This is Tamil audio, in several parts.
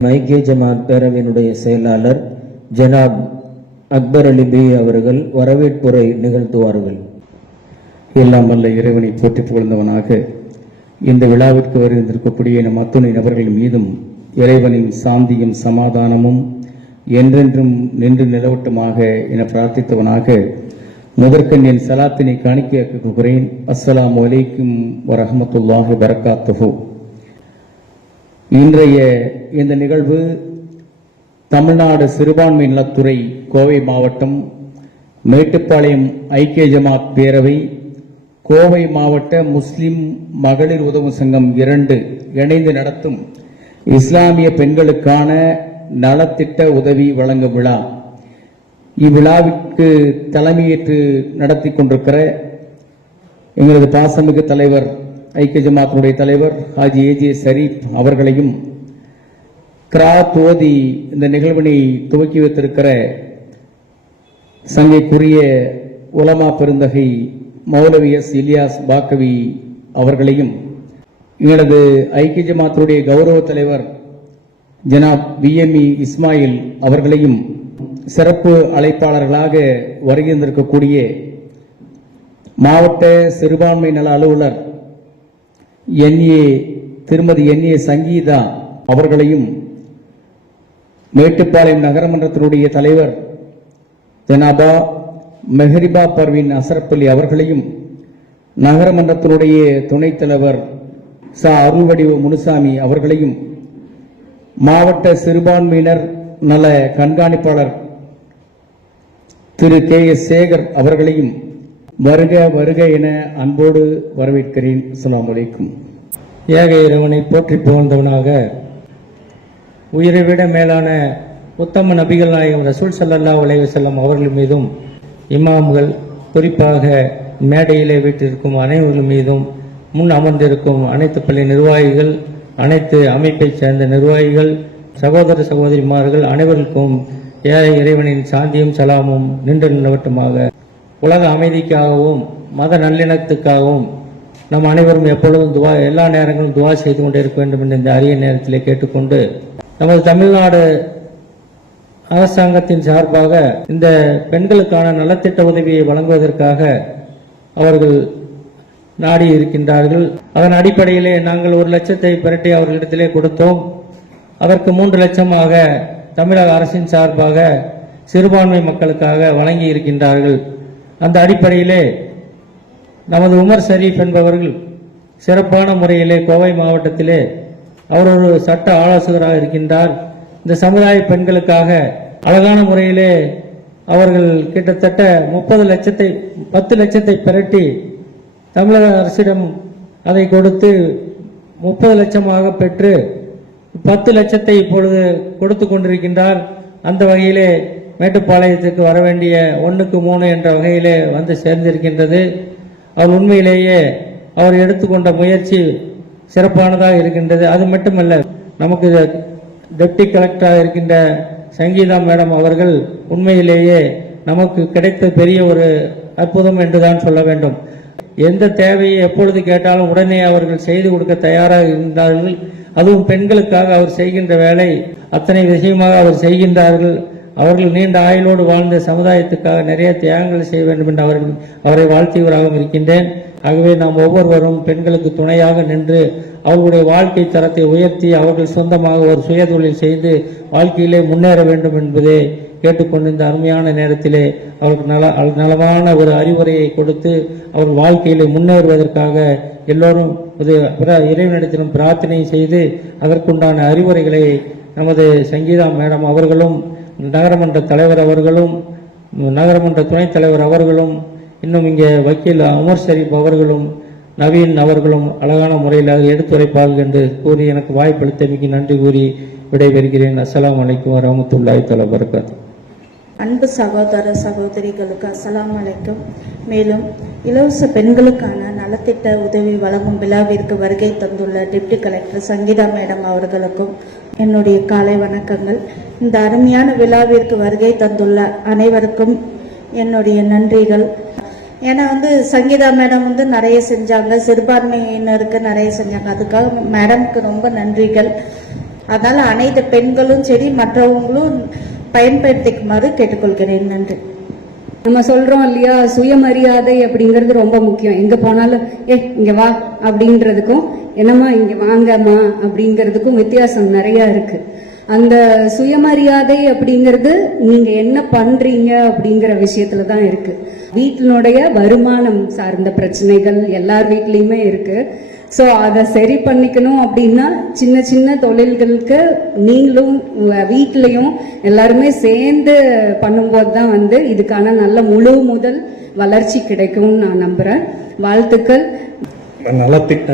ஐக்கிய ஜமாத் பேரவையினுடைய செயலாளர் ஜனாப் அக்பர் அலி பி அவர்கள் வரவேற்புரை நிகழ்த்துவார்கள். எல்லாம் வல்ல இறைவனை போற்றி புகழ்ந்தவனாக இந்த விழாவிற்கு வருந்திருக்கக்கூடிய நம் அத்துணை நபர்கள் மீதும் இறைவனின் சாந்தியும் சமாதானமும் என்றென்றும் நின்று நிலவட்டமாக என பிரார்த்தித்தவனாக முதற்கண் என் சலாத்தினை காணிக்கையாக்குகிறேன். கொள்கிறேன் வலைக்கும் அலைக்கும் வரஹமத்துல்லாஹி வரகாத்துஹு இன்றைய இந்த நிகழ்வு தமிழ்நாடு சிறுபான்மை நலத்துறை கோவை மாவட்டம் மேட்டுப்பாளையம் ஐக்கிய ஜமாத் பேரவை கோவை மாவட்ட முஸ்லிம் மகளிர் உதவும் சங்கம் இரண்டு இணைந்து நடத்தும் இஸ்லாமிய பெண்களுக்கான நலத்திட்ட உதவி வழங்கும் விழா. இவ்விழாவிற்கு தலைமையேற்று நடத்தி கொண்டிருக்கிற எங்களது பாசமிகு தலைவர் ஐக்கிய ஜமாத்தினுடைய தலைவர் ஹாஜி ஏஜே சரீப் அவர்களையும் கிராத் ஓதி இந்த நிகழ்வினை துவக்கி வைத்திருக்கிற சங்கைக்குரிய உலமா பெருந்தகை மௌலவி எஸ் இலியாஸ் பாக்கவி அவர்களையும் எங்களது ஐக்கிய ஜமாத்துடைய கௌரவ தலைவர் ஜனாப் பிஎம்இ இஸ்மாயில் அவர்களையும் சிறப்பு அழைப்பாளர்களாக வருகின்றிருக்கக்கூடிய மாவட்ட சிறுபான்மை நல அலுவலர் என்ஏ திருமதி என்ஏ சங்கீதா அவர்களையும் மேட்டுப்பாளையம் நகரமன்றத்தினுடைய தலைவர் ஜனாபா மெஹரிபா பர்வீன் அசரப்பள்ளி அவர்களையும் நகரமன்றத்தினுடைய துணைத் தலைவர் ச அருள்வடிவு முனுசாமி அவர்களையும் மாவட்ட சிறுபான்மையினர் நல கண்காணிப்பாளர் திரு கே எஸ் சேகர் அவர்களையும் வருக வருக என அன்போடு வரவேற்கிறேன். அஸ்லாம் வலைக்கும் ஏக இறைவனை போற்றி புகழ்ந்தவனாக உயிரை விட மேலான உத்தம நபிகள் நாயகம் ரசூல் சல்லல்லா அலைஹி செல்லம் அவர்கள் மீதும் இமாம்கள் குறிப்பாக மேடையிலே வீட்டிற்கும் அனைவர்கள் மீதும் முன் அமர்ந்திருக்கும் அனைத்து பள்ளி நிர்வாகிகள் அனைத்து அமைப்பைச் சேர்ந்த நிர்வாகிகள் சகோதர சகோதரிமார்கள் அனைவருக்கும் ஏக இறைவனின் சாந்தியும் சலாமும் நின்று நிலவட்டமாக. உலக அமைதிக்காகவும் மத நல்லிணக்கத்துக்காகவும் நம் அனைவரும் எப்பொழுதும் துவா எல்லா நேரங்களும் துவா செய்து கொண்டே இருக்க வேண்டும் என்று இந்த அரிய நேரத்திலே கேட்டுக்கொண்டு நமது தமிழ்நாடு அரசாங்கத்தின் சார்பாக இந்த பெண்களுக்கான நலத்திட்ட உதவியை வழங்குவதற்காக அவர்கள் நாடி இருக்கின்றார்கள். அதன் அடிப்படையிலே நாங்கள் ஒரு லட்சத்தை பிரட்டி அவர்களிடத்திலே கொடுத்தோம். அதற்கு மூன்று லட்சமாக தமிழக அரசின் சார்பாக சிறுபான்மை மக்களுக்காக வழங்கி இருக்கின்றார்கள். அந்த அடிப்படையிலே நமது உமர் ஷரீப் என்பவர்கள் சிறப்பான முறையிலே கோவை மாவட்டத்திலே அவர் ஒரு சட்ட ஆலோசகராக இருக்கின்றார். இந்த சமுதாய பெண்களுக்காக அழகான முறையிலே அவர்கள் கிட்டத்தட்ட முப்பது லட்சத்தை பத்து லட்சத்தை பிரட்டி தமிழக அரசிடம் அதை கொடுத்து முப்பது லட்சமாக பெற்று பத்து லட்சத்தை இப்பொழுது கொடுத்து கொண்டிருக்கின்றார். அந்த வகையிலே மேட்டுப்பாளையத்துக்கு வர வேண்டிய ஒன்றுக்கு மூணு என்ற வகையிலே வந்து சேர்ந்திருக்கின்றது. அவர் உண்மையிலேயே அவர் எடுத்துக்கொண்ட முயற்சி சிறப்பானதாக இருக்கின்றது. அது மட்டுமல்ல நமக்கு டெப்டி கலெக்டராக இருக்கின்ற சங்கீதா மேடம் அவர்கள் உண்மையிலேயே நமக்கு கிடைத்த பெரிய ஒரு அற்புதம் என்றுதான் சொல்ல வேண்டும். எந்த தேவையை எப்பொழுது கேட்டாலும் உடனே அவர்கள் செய்து கொடுக்க தயாராக இருந்தார்கள். அதுவும் பெண்களுக்காக அவர் செய்கின்ற வேலை அத்தனை விஷயமாக அவர் செய்கின்றார்கள். அவர்கள் நீண்ட ஆயுளோடு வாழ்ந்த சமுதாயத்துக்காக நிறைய தியாகங்கள் செய்ய வேண்டும் என்று அவர்கள் அவரை வாழ்த்தியவராகவும் இருக்கின்றேன். ஆகவே நாம் ஒவ்வொருவரும் பெண்களுக்கு துணையாக நின்று அவர்களுடைய வாழ்க்கை தரத்தை உயர்த்தி அவர்கள் சொந்தமாக ஒரு சுயதொழில் செய்து வாழ்க்கையிலே முன்னேற வேண்டும் என்பதே கேட்டுக்கொண்டு இந்த அருமையான நேரத்திலே அவருக்கு நல நலமான ஒரு அறிவுரையை கொடுத்து அவர் வாழ்க்கையிலே முன்னேறுவதற்காக எல்லோரும் இது இறைவனிடத்திலும் பிரார்த்தனை செய்து அதற்குண்டான அறிவுரைகளை நமது சங்கீதா மேடம் அவர்களும் நகரமன்ற தலைவர் அவர்களும் நகரமன்ற துணைத் தலைவர் அவர்களும் இன்னும் இங்கே வக்கீல் அமர் ஷரீப் அவர்களும் நவீன் அவர்களும் அழகான முறையில் எடுத்துரைப்பார்கள் என்று கூறி எனக்கு வாய்ப்பளித்தமைக்கு நன்றி கூறி விடைபெறுகிறேன். அஸ்லாம் அலைக்கும் வரமத்துல்லாய் தஆலா வரகாத்து அன்பு சகோதர சகோதரிகளுக்கு அஸ்லாம் அலைக்கும். மேலும் இலவச பெண்களுக்கான நலத்திட்ட உதவி வழங்கும் விழாவிற்கு வருகை தந்துள்ள டிப்டி கலெக்டர் சங்கீதா மேடம் அவர்களுக்கும் என்னுடைய காலை வணக்கங்கள். இந்த அருமையான விழாவிற்கு வருகை தந்துள்ள அனைவருக்கும் என்னுடைய நன்றிகள். ஏன்னா வந்து சங்கீதா மேடம் வந்து நிறைய செஞ்சாங்க சிறுபான்மையினருக்கு நிறைய செஞ்சாங்க. அதுக்காக மேடம்க்கு ரொம்ப நன்றிகள். அதனால அனைத்து பெண்களும் சரி மற்றவங்களும் பயன்படுத்திக்குமாறு கேட்டுக்கொள்கிறேன். நன்றி. நம்ம சொல்றோம் இல்லையா சுயமரியாதை அப்படிங்கிறது ரொம்ப முக்கியம். எங்க போனாலும் ஏ இங்க வா அப்படின்றதுக்கும் என்னம்மா இங்க வாங்கம்மா அப்படிங்கிறதுக்கும் வித்தியாசம் நிறைய இருக்கு. அந்த சுயமரியாதை அப்படிங்கிறது நீங்க என்ன பண்றீங்க அப்படிங்கிற விஷயத்துல தான் இருக்கு. வீட்டினுடைய வருமானம் சார்ந்த பிரச்சனைகள் எல்லார் வீட்லயுமே இருக்கு. ஸோ அதை சரி பண்ணிக்கணும் அப்படின்னா சின்ன சின்ன தொழில்களுக்கு நீங்களும் வீட்லேயும் எல்லாருமே சேர்ந்து பண்ணும்போது தான் வந்து இதுக்கான நல்ல முழு முதல் வளர்ச்சி கிடைக்கும்னு நான் நம்புகிறேன் வாழ்த்துக்கள். நலத்திட்ட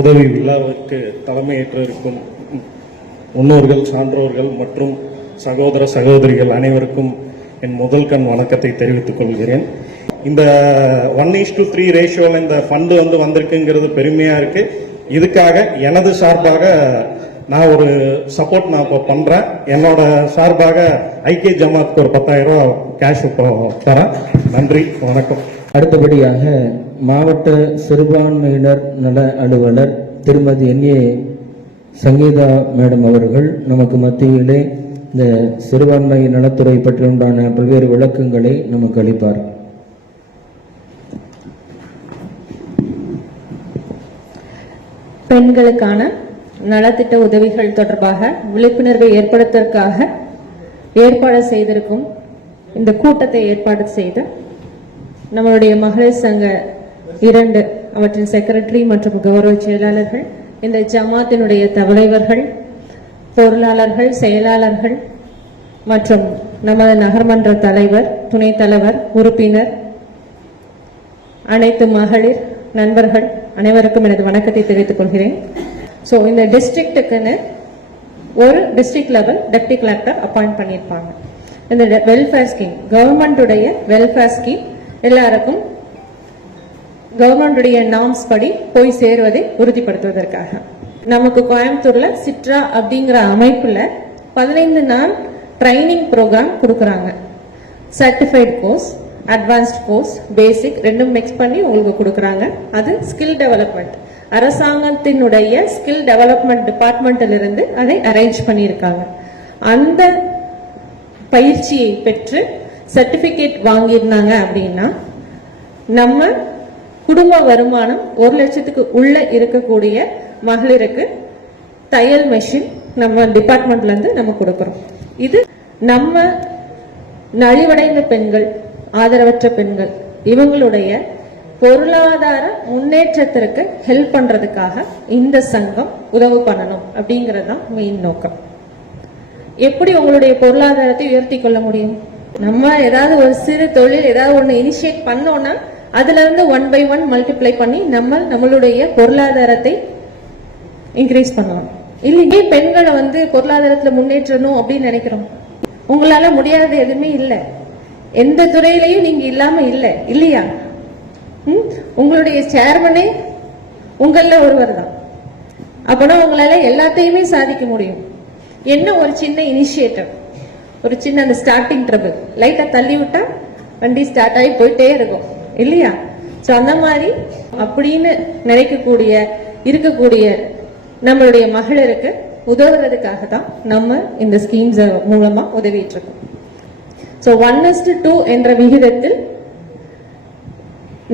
உதவி விழாவிற்கு தலைமையேற்றிருக்கும் முன்னோர்கள் சான்றோர்கள் மற்றும் சகோதர சகோதரிகள் அனைவருக்கும் என் முதல் கண் வணக்கத்தை தெரிவித்துக் கொள்கிறேன். இந்த ஒன் இஸ் டு த்ரீ ரேஷியோவில் இந்த ஃபண்டு வந்து வந்திருக்குங்கிறது பெருமையாக இருக்குது இதுக்காக எனது சார்பாக நான் ஒரு சப்போர்ட் நான் இப்போ பண்ணுறேன் என்னோட சார்பாக ஐக்கிய ஜமாத்துக்கு ஒரு பத்தாயிரம் ரூபா கேஷ் இப்போ தரேன். நன்றி வணக்கம். அடுத்தபடியாக மாவட்ட சிறுபான்மையினர் நல அலுவலர் திருமதி என் ஏ சங்கீதா மேடம் அவர்கள் நமக்கு மத்தியிலே இந்த சிறுபான்மை நலத்துறை பற்றி உண்டான பல்வேறு விளக்கங்களை நமக்கு அளிப்பார். பெண்களுக்கான நலத்திட்ட உதவிகள் தொடர்பாக விழிப்புணர்வை ஏற்படுத்துவதற்காக ஏற்பாடு செய்திருக்கும் இந்த கூட்டத்தை ஏற்பாடு செய்த நம்மளுடைய மகளிர் சங்க இரண்டு அவற்றின் செக்ரட்டரி மற்றும் கௌரவ செயலாளர்கள் இந்த ஜமாத்தினுடைய தலைவர்கள் பொருளாளர்கள் செயலாளர்கள் மற்றும் நமது நகர்மன்ற தலைவர் துணைத் தலைவர் உறுப்பினர் அனைத்து மகளிர் நண்பர்கள் அனைவருக்கும் எனது வணக்கத்தை தெரிவித்துக் கொள்கிறேன். ஸோ இந்த டிஸ்ட்ரிக்ட்டுக்குன்னு ஒரு district level deputy collector appoint பண்ணியிருப்பாங்க. இந்த வெல்ஃபேர் ஸ்கீம் கவர்மெண்ட்டுடைய வெல்ஃபேர் ஸ்கீம் எல்லாருக்கும் கவர்மெண்டுடைய நாம்ஸ் படி போய் சேருவதை உறுதிப்படுத்துவதற்காக. நமக்கு கோயம்புத்தூர்ல சிட்ரா அப்படிங்கிற அமைப்புல பதினைந்து நாள் ட்ரைனிங் ப்ரோக்ராம் கொடுக்குறாங்க. Certified course advanced course basic ரெண்டும் மிக்ஸ் பண்ணி உங்களுக்கு கொடுக்குறாங்க. அது ஸ்கில் டெவலப்மெண்ட் அரசாங்கத்தினுடைய ஸ்கில் டெவலப்மெண்ட் டிபார்ட்மெண்ட்டிலிருந்து அதை அரேஞ்ச் பண்ணியிருக்காங்க. அந்த பயிற்சியை பெற்று சர்டிஃபிகேட் வாங்கியிருந்தாங்க அப்படின்னா நம்ம குடும்ப வருமானம் ஒரு லட்சத்துக்கு உள்ள இருக்கக்கூடிய மகளிருக்கு தையல் மெஷின் நம்ம டிபார்ட்மெண்ட்ல இருந்து நம்ம கொடுக்குறோம். இது நம்ம நலிவடைந்த பெண்கள் ஆதரவற்ற பெண்கள். இவங்களுடைய பொருளாதார முன்னேற்றத்திற்கு ஹெல்ப் பண்றதுக்காக இந்த சங்கம் உதவு பண்ணணும் அப்படிங்கறது தான் மெயின் நோக்கம். எப்படி உங்களுடைய பொருளாதாரத்தை உயர்த்தி கொள்ள முடியும்? நம்ம ஏதாவது ஒரு சிறு தொழில் ஏதாவது ஒன்று இனிஷியேட் பண்ணோம்னா அதுல இருந்து ஒன் பை ஒன் மல்டிப்ளை பண்ணி நம்ம நம்மளுடைய பொருளாதாரத்தை இன்க்ரீஸ் பண்ணலாம். இல்லையே பெண்களை வந்து பொருளாதாரத்துல முன்னேற்றணும் அப்படின்னு நினைக்கிறோம். உங்களால முடியாதது எதுவுமே இல்லை. எந்த துறையிலையும் நீங்க இல்லாம இல்லை இல்லையா? ம்? உங்களுடைய சேர்மனே உங்கள ஒருவர் தான். அப்பனா உங்களால எல்லாத்தையுமே சாதிக்க முடியும். என்ன ஒரு சின்ன இனிஷியேட்டிவ் ஒரு சின்ன அந்த ஸ்டார்டிங் ட்ரபிள் லைட்டா தள்ளி விட்டா வண்டி ஸ்டார்ட் ஆகி போயிட்டே இருக்கும் இல்லையா? ஸோ அந்த மாதிரி அப்படின்னு நினைக்கக்கூடிய இருக்கக்கூடிய நம்மளுடைய மகளிருக்கு உதவுறதுக்காக தான் நம்ம இந்த ஸ்கீம்ஸ் மூலமா உதவிட்டு இருக்கோம். ஸோ ஒன் டூ என்ற விகிதத்தில்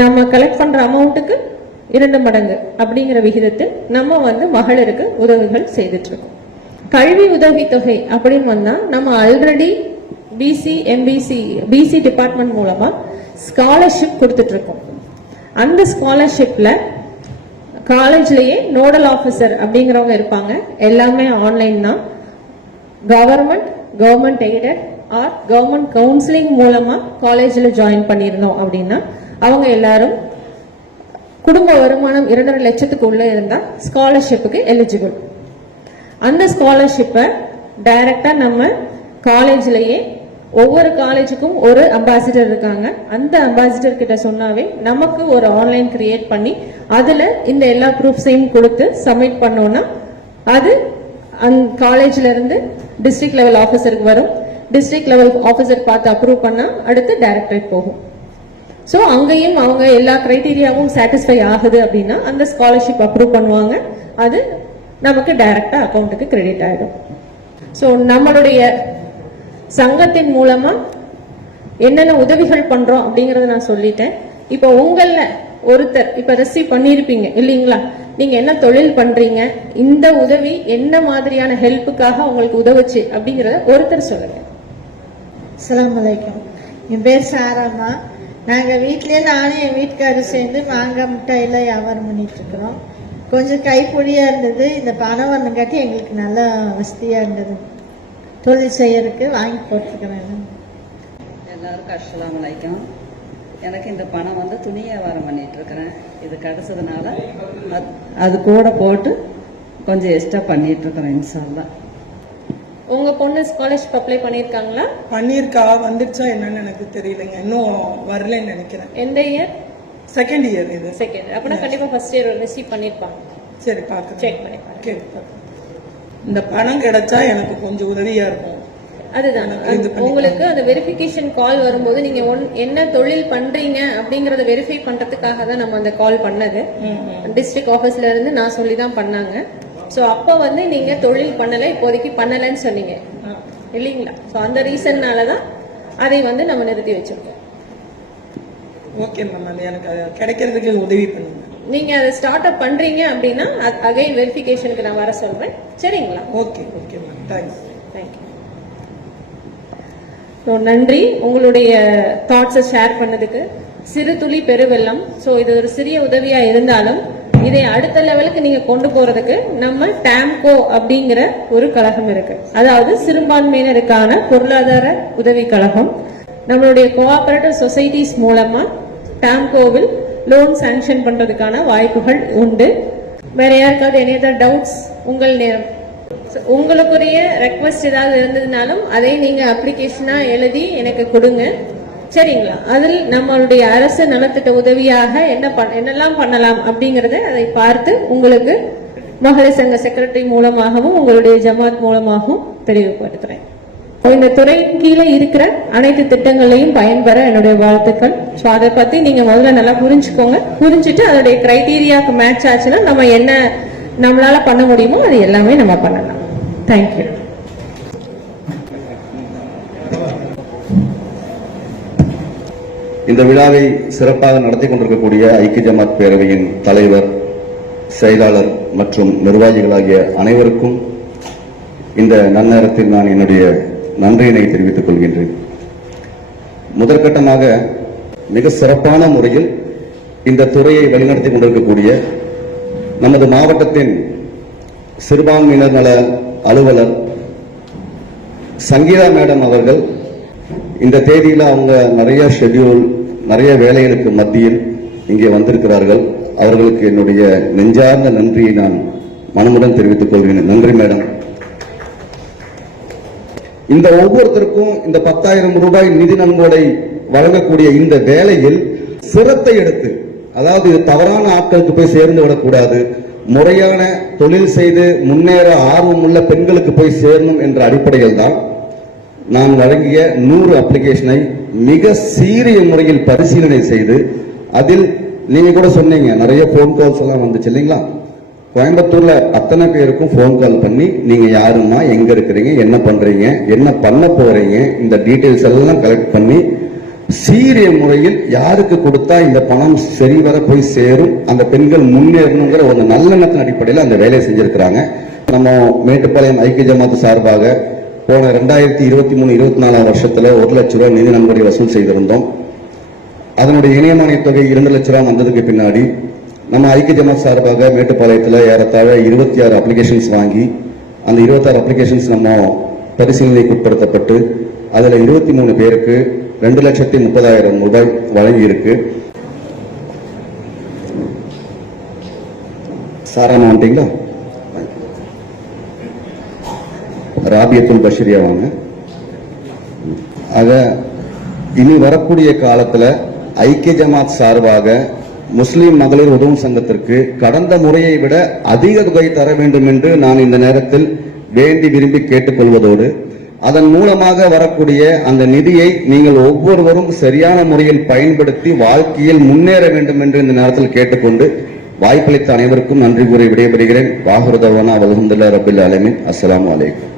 நம்ம கலெக்ட் பண்ற அமௌண்ட்டுக்கு இரண்டு மடங்கு அப்படிங்கிற விகிதத்தில் நம்ம வந்து மகளிருக்கு உதவிகள் செய்துட்டு இருக்கோம் கல்வி உதவித்தொகை அப்படின்னு வந்தா நம்ம already BC MBC BC department மூலமா ஸ்காலர்ஷிப் கொடுத்துட்டு இருக்கோம் அந்த ஸ்காலர்ஷிப்ல காலேஜ்லயே நோடல் ஆஃபீஸர் அப்படிங்கிறவங்க இருப்பாங்க. எல்லாமே ஆன்லைன் தான். Government government aided or government counselling மூலமா காலேஜில் ஜாயின் பண்ணியிருந்தோம் அப்படின்னா அவங்க எல்லாரும் குடும்ப வருமானம் இரண்டரை லட்சத்துக்கு உள்ளே இருந்தால் ஸ்காலர்ஷிப்புக்கு எலிஜிபிள் அந்த ஸ்காலர்ஷிப்பை டைரக்டாக நம்ம காலேஜ்லேயே ஒவ்வொரு காலேஜுக்கும் ஒரு அம்பாசிடர் இருக்காங்க. அந்த அம்பாசிடர் கிட்ட சொன்னாவே நமக்கு ஒரு ஆன்லைன் கிரியேட் பண்ணி அதில் இந்த எல்லா ப்ரூஃப்ஸையும் கொடுத்து சப்மிட் பண்ணோன்னா அது அந் காலேஜ்ல இருந்து டிஸ்ட்ரிக்ட் லெவல் ஆஃபீஸருக்கு வரும். டிஸ்ட்ரிக்ட் லெவல் ஆஃபீஸர் பார்த்து அப்ரூவ் பண்ணால் அடுத்து டைரக்டரேட் போகும். ஸோ அங்கேயும் அவங்க எல்லா க்ரைட்டீரியாவும் சாட்டிஸ்ஃபை ஆகுது அப்படின்னா அந்த ஸ்காலர்ஷிப் அப்ரூவ் பண்ணுவாங்க. அது நமக்கு டைரக்டா அக்கௌண்ட்டுக்கு கிரெடிட் ஆகிடும் ஸோ நம்மளுடைய சங்கத்தின் மூலமா என்னென்ன உதவிகள் பண்றோம் அப்படிங்கறத நான் சொல்லிட்டேன். இப்போ உங்கள ஒருத்தர் இப்ப ரெசீவ் பண்ணியிருப்பீங்க இல்லைங்களா? நீங்க என்ன தொழில் பண்றீங்க இந்த உதவி என்ன மாதிரியான ஹெல்ப்புக்காக உங்களுக்கு உதவுச்சு அப்படிங்கறத ஒருத்தர் சொல்லுங்க. அஸ்ஸலாமு அலைக்கும். என் பேர் சாராம்மா. நாங்கள் வீட்டிலே நானும் என் வீட்டுக்காரர் சேர்ந்து மாங்காய் மிட்டாயில் வியாபாரம் பண்ணிகிட்ருக்குறோம் கொஞ்சம் கைப்பொடியாக இருந்தது. இந்த பணம் வந்தங்காட்டி எங்களுக்கு நல்லா வசதியாக இருந்தது. தொழில் செய்யறதுக்கு வாங்கி போட்டிருக்கிறேன் எல்லாருக்கும் அஸ்ஸலாமு அலைக்கும். எனக்கு இந்த பணம் வந்து துணி வியாபாரம் பண்ணிகிட்ருக்குறேன் இது கிடச்சதுனால அது- அது கூட போட்டு கொஞ்சம் எக்ஸ்ட்ரா பண்ணிகிட்ருக்குறேன் இருக்கிறேன் உங்க பொண்ணு ஸ்காலர்ஷிப் அப்ளை பண்ணிருக்காங்களா பண்ணியிருக்கா வந்துடுச்சா என்னன்னு எனக்கு தெரியலைங்க. இன்னும் வரலன்னு நினைக்கிறேன். எந்த இயர் செகண்ட் இயர் இது. செகண்ட் அப்படின்னா கண்டிப்பா ஃபர்ஸ்ட் இயர் ரிசீவ் பண்ணிருப்பாங்க சரி பார்க்குறேன் செக் பண்ணி. கேட்டு பார்க்குறேன். இந்த பணம் கிடைச்சா எனக்கு கொஞ்சம் உதவியா இருக்கும். அதுதான். அது உங்களுக்கு அந்த வெரிஃபிகேஷன் கால் வரும்போது நீங்க என்ன தொழில் பண்றீங்க அப்படிங்கறத வெரிஃபை பண்றதுக்காக தான் நம்ம அந்த கால் பண்ணது. டிஸ்ட்ரிக்ட் ஆபீஸ்ல இருந்து நான் சொல்லி தான் பண்ணாங்க. சோ அப்ப வந்து நீங்க தொழில் பண்ணல இப்போதைக்கு பண்ணலன்னு சொன்னீங்க. இல்லீங்களா? சோ அந்த ரீசன்னால தான் அதை வந்து நம்ம நிறுத்தி வச்சிருக்கோம். ஓகே மேம் அது எனக்கு கிடைக்கிறதுக்கு உதவி பண்ணுங்க. நீங்க அதை ஸ்டார்ட் அப் பண்றீங்க அப்படின்னா அகைன் வெரிஃபிகேஷனுக்கு நான் வர சொல்றேன். சரிங்களா? Okay okay ma'am thanks thank you so நன்றி உங்களுடைய தாட்ஸை ஷேர் பண்ணதுக்கு. சிறு துளி பெருவெள்ளம். ஸோ இது ஒரு சிறிய உதவியா இருந்தாலும் இதை அடுத்த லெவலுக்கு நீங்க கொண்டு போறதுக்கு நம்ம டாம்கோ அப்படிங்கிற ஒரு கழகம் இருக்கு. அதாவது சிறுபான்மையினருக்கான பொருளாதார உதவி கழகம். நம்மளுடைய கோஆபரேட்டிவ் சொசைட்டிஸ் மூலமா டாம்கோவில் லோன் சாங்ஷன் பண்றதுக்கான வாய்ப்புகள் உண்டு. வேற யாருக்காவது எனி அதர் டவுட்ஸ் உங்கள் நேரம் உங்களுக்குரிய ரெக்வஸ்ட் ஏதாவது இருந்ததுனாலும் அதை நீங்க அப்ளிகேஷனா எழுதி எனக்கு கொடுங்க. சரிங்களா? அதில் நம்மளுடைய அரசு நலத்திட்ட உதவியாக என்ன பண் என்னெல்லாம் பண்ணலாம் அப்படிங்கறத அதை பார்த்து உங்களுக்கு மகளிர் சங்க செக்ரட்டரி மூலமாகவும் உங்களுடைய ஜமாத் மூலமாகவும் தெளிவுபடுத்துறேன். இந்த துறையின் கீழே இருக்கிற அனைத்து திட்டங்களையும் பயன்பெற என்னுடைய வாழ்த்துக்கள். ஸோ அதை பத்தி நீங்க முதல்ல நல்லா புரிஞ்சுக்கோங்க. புரிஞ்சுட்டு அதோடைய க்ரைட்டீரியாவுக்கு மேட்ச் ஆச்சுன்னா நம்ம என்ன நம்மளால பண்ண முடியுமோ அது எல்லாமே நம்ம பண்ணலாம். தேங்க்யூ இந்த விழாவை சிறப்பாக நடத்தி கொண்டிருக்கக்கூடிய ஐக்கிய ஜமாத் பேரவையின் தலைவர் செயலாளர் மற்றும் நிர்வாகிகளாகிய அனைவருக்கும் இந்த நன்னேரத்தில் நான் என்னுடைய நன்றியினை தெரிவித்துக் கொள்கின்றேன். முதற்கட்டமாக மிக சிறப்பான முறையில் இந்த துறையை வழிநடத்தி கொண்டிருக்கக்கூடிய நமது மாவட்டத்தின் சிறுபான்மையினர் நல அலுவலர் சங்கீதா மேடம் அவர்கள் இந்த தேதியில் அவங்க நிறைய ஷெட்யூல் நிறைய வேலைகளுக்கு மத்தியில் இங்கே வந்திருக்கிறார்கள். அவர்களுக்கு என்னுடைய நெஞ்சார்ந்த நன்றியை நான் மனமுடன் தெரிவித்துக் கொள்கிறேன். நன்றி மேடம். இந்த ஒவ்வொருத்தருக்கும் இந்த பத்தாயிரம் ரூபாய் நிதி நன்கொடை வழங்கக்கூடிய இந்த வேலையில் சிரத்தை எடுத்து அதாவது இது தவறான ஆட்களுக்கு போய் சேர்ந்து விடக்கூடாது முறையான தொழில் செய்து முன்னேற ஆர்வமுள்ள பெண்களுக்கு போய் சேரணும் என்ற அடிப்படையில் தான் நான் வழங்கிய நூறு அப்ளிகேஷனை மிக சீரிய முறையில் பரிசீலனை செய்து அதில் நீங்க கூட சொன்னீங்க நிறைய போன் கால்ஸ் எல்லாம் வந்துச்சு இல்லைங்களா? கோயம்புத்தூர்ல அத்தனை பேருக்கும் ஃபோன் கால் பண்ணி நீங்க யாருமா எங்க இருக்கிறீங்க என்ன பண்றீங்க என்ன பண்ண போறீங்க இந்த டீட்டெயில்ஸ் எல்லாம் கலெக்ட் பண்ணி சீரிய முறையில் யாருக்கு கொடுத்தா இந்த பணம் சரிவர போய் சேரும் அந்த பெண்கள் முன்னேறணுங்கிற ஒரு நல்லெண்ணத்தின் அடிப்படையில் அந்த வேலையை செஞ்சிருக்கிறாங்க. நம்ம மேட்டுப்பாளையம் ஐக்கிய ஜமாத்து சார்பாக போன ரெண்டாயிரத்தி இருபத்தி மூணு இருபத்தி நாலாம் வருஷத்தில் ஒரு லட்ச ரூபா நிதி நன்கொடை வசூல் செய்திருந்தோம். அதனுடைய இணையமானிய தொகை இரண்டு லட்ச ரூபா வந்ததுக்கு பின்னாடி நம்ம ஐக்கிய ஜமாத் சார்பாக மேட்டுப்பாளையத்தில் ஏறத்தாழ இருபத்தி ஆறு அப்ளிகேஷன்ஸ் வாங்கி அந்த இருபத்தாறு அப்ளிகேஷன்ஸ் நம்ம பரிசீலனைக்கு உட்படுத்தப்பட்டு அதில் இருபத்தி மூணு பேருக்கு ரெண்டு லட்சத்தி முப்பதாயிரம் ரூபாய் வழங்கி இருக்கு சாராமா வந்துட்டீங்களா? ராபியத்துல் பஷீரியாவாங்க ஆக இனி வரக்கூடிய காலத்தில் ஐக்கிய ஜமாத் சார்பாக முஸ்லீம் மகளிர் உதவும் சங்கத்திற்கு கடந்த முறையை விட அதிக தொகை தர வேண்டும் என்று நான் இந்த நேரத்தில் வேண்டி விரும்பி கேட்டுக்கொள்வதோடு அதன் மூலமாக வரக்கூடிய அந்த நிதியை நீங்கள் ஒவ்வொருவரும் சரியான முறையில் பயன்படுத்தி வாழ்க்கையில் முன்னேற வேண்டும் என்று இந்த நேரத்தில் கேட்டுக்கொண்டு வாய்ப்பளித்த அனைவருக்கும் நன்றி கூறி விடைபெறுகிறேன். வாகுருதவானா வல்ஹம்துல்லா ரபில் அலமின் அஸ்லாம் வலைக்கம்